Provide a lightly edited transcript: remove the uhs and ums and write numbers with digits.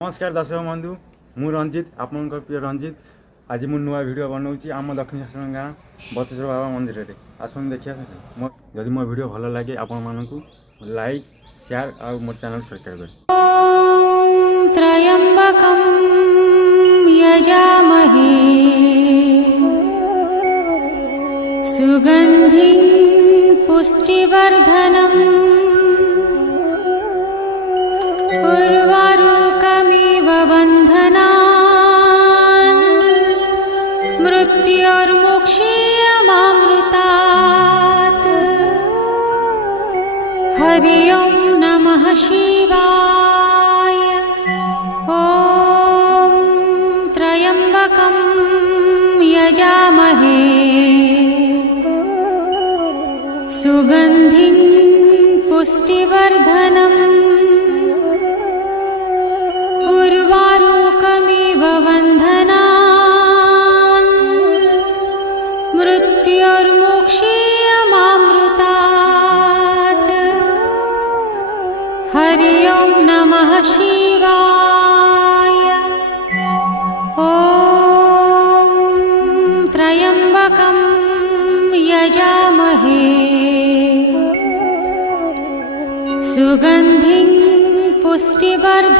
नमस्कार दर्शक बंधु मु रंजित आपण प्रिय रंजित आज मु नुआ वीडियो बनाऊँगी आम दक्षिण शासन गाँ बतेश्वर बाबा मंदिर में आसन देखिए जदि मो वीडियो भल लगे आपण मानू लाइक शेयर और मोर चैनल सब्सक्राइब करें। ॐ त्र्यम्बकं यजामहे सुगन्धिं पुष्टिवर्धनम् उर्वारुकमिव बन्धनान् मृत्योर्मुक्षीयमामृतात्। हरि ओं नमः शिवाय। ॐ त्र्यम्बकं यजामहे सुगन्धिं पुष्टिवर्धनम् उर्वारुकमिव बन्धनान् मृत्योर्मुक्षीयमामृतात्। हरि ओं नमः शिवाय। ॐ त्र्यम्बकं यजामहे सुगन्धिं पुष्टिवर्धनम्